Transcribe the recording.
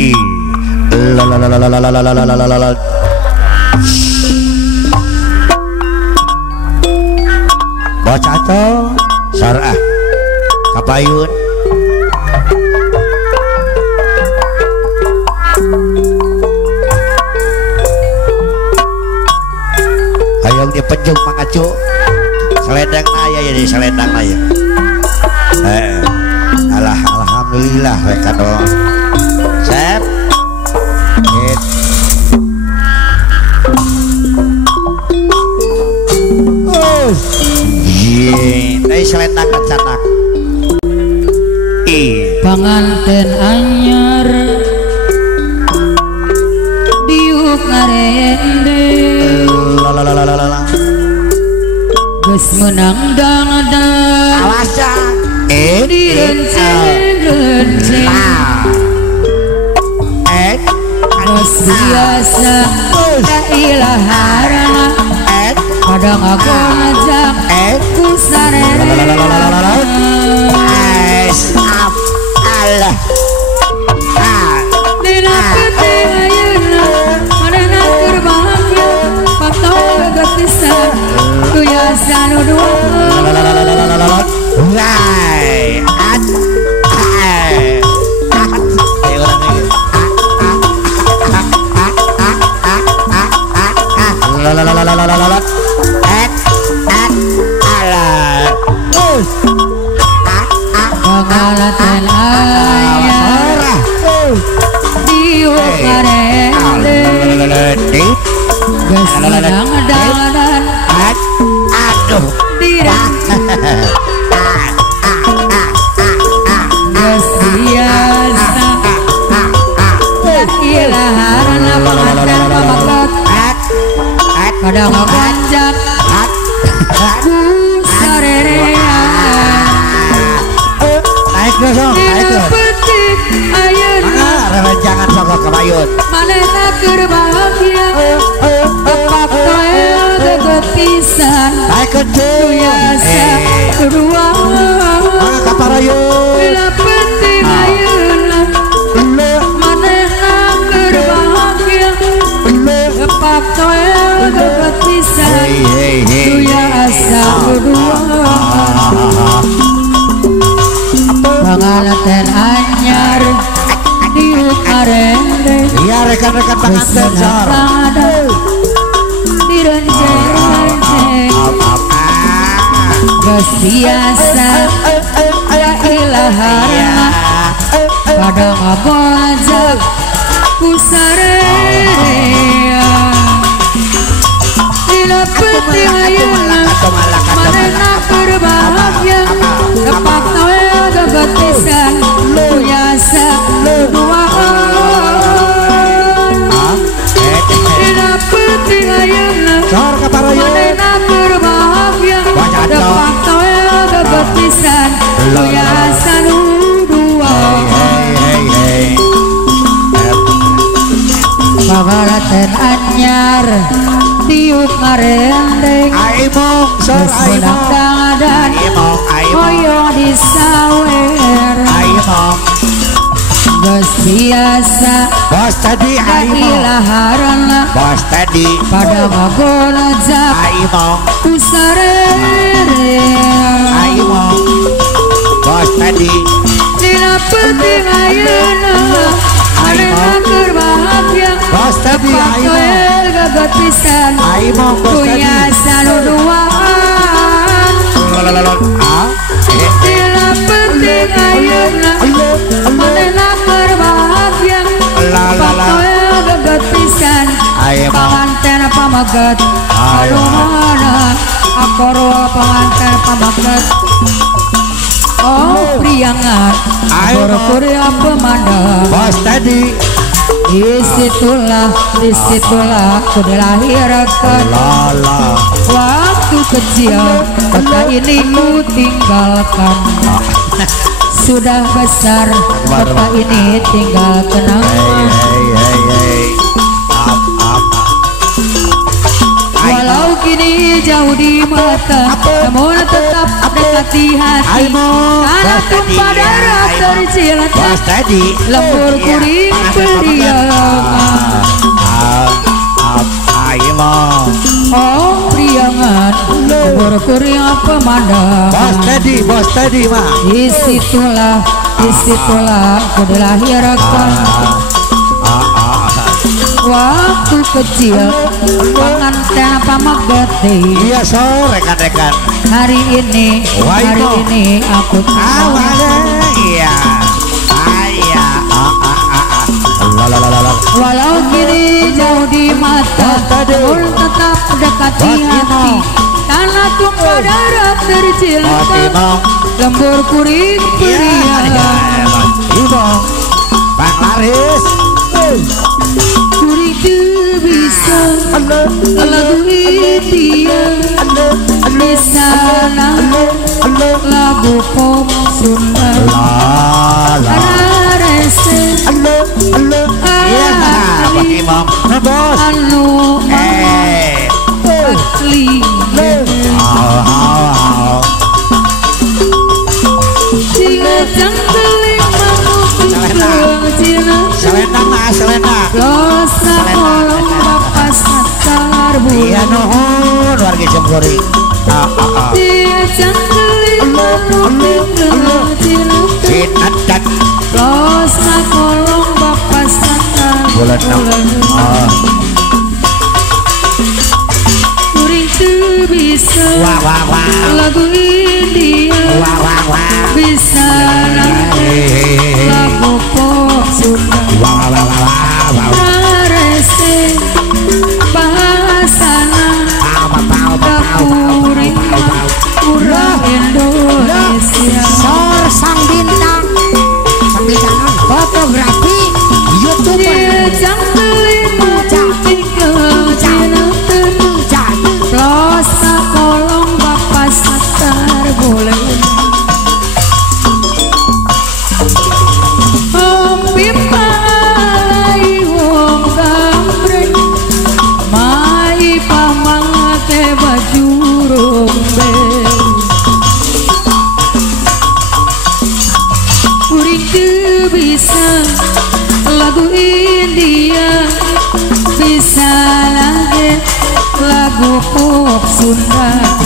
I la la la la la la la la la la la la. Bocah to sarah kapayun hayang dipenjung mangacu selendang naya ya di selendang naya alhamdulillah mereka dong sep dari selendang kecanak panganten anyar diuk ngarende geus menang dangdang awasa direnceng geus biasa kailaharana kadang aku ngajak ku sarere Allah dina peti ayeuna manehna keur bahagia pantau gatisan tu yasa nu dua pangalaten ayah diuk ngarende geus dangdangan aduh dirang geus biasa ilaharana panganten pamaket kadang ngajak ku sarerean naik dong naik petik ayeuna jangan sokok kebayun manehna keur bahagia tepak toe gegetisan naik ke biasa kedua kaparayun bila petik ayeuna manehna keur bahagia tepak toe gegetisan biasa kedua pangalaten anyar diuk ngarende iya rekan-rekan pengantin sor direnceng geus biasa ya ilaharana kadang ngajak ku sarerean dina peti ayeuna manehna keur bahagia tepak toe gegetisan biasa duaan dina peti ayeuna manehna keur bahagia tepak toe gegetisan biasa duaan pangalaten anyar tiup ngarendeng aimong sor aimong dan hoyong di sawer aimong geus biasa bos tadi aimong ilaharana bos tadi pada ngagolajak aimong ku sarerean aimong bos tadi dina penting ayeuna manehna keur bahagia bos tadi aimong gagot pisan aimong bos tadi biasa nu duaan dina penting ayeuna manehna keur bahagia patoe gagot pisan panganten pamaget alumana akoro panganten pamaget oh priangan akoro pemandang bos tadi disitulah aku dilahirkan waktu kecil kota ini ku tinggalkan sudah besar kota ini tinggal kenangan walau kini jauh di mata, namun tetap dekati hati. Karena pada terjilat lembur kuring periangan. Oh priangan, lembur kuring pemandang. Bos tadi mah. Disitulah ku dilahirkan. Waktu kecil pengantin pamagati. Iya so rekan-rekan. Hari ini aku tahu. Iya. Walau kini jauh di mata, namun tetap dekati hati. Karena tumpah darah tercilkan lembur kuring periangan. Bang Laris Kuring tu bisa lagu India, bisa lagu pop Sunda. Rarese anu asli. Selena Dosa kolong bapak satar bulan. Iya nuhun warga Jembrori. Dia jangkelin Cinadat dosa kolong bapak satar bulan. Kuring tu bisa lagu India, bisa lagu pop Sunda. Rarese bahasana kuring kurang Indonesia. Sor sang bintang fotografi YouTuber. Dia jangkelin dosa kolong bapak satar boleh. Lagu India, bisa lagu pop Sunda.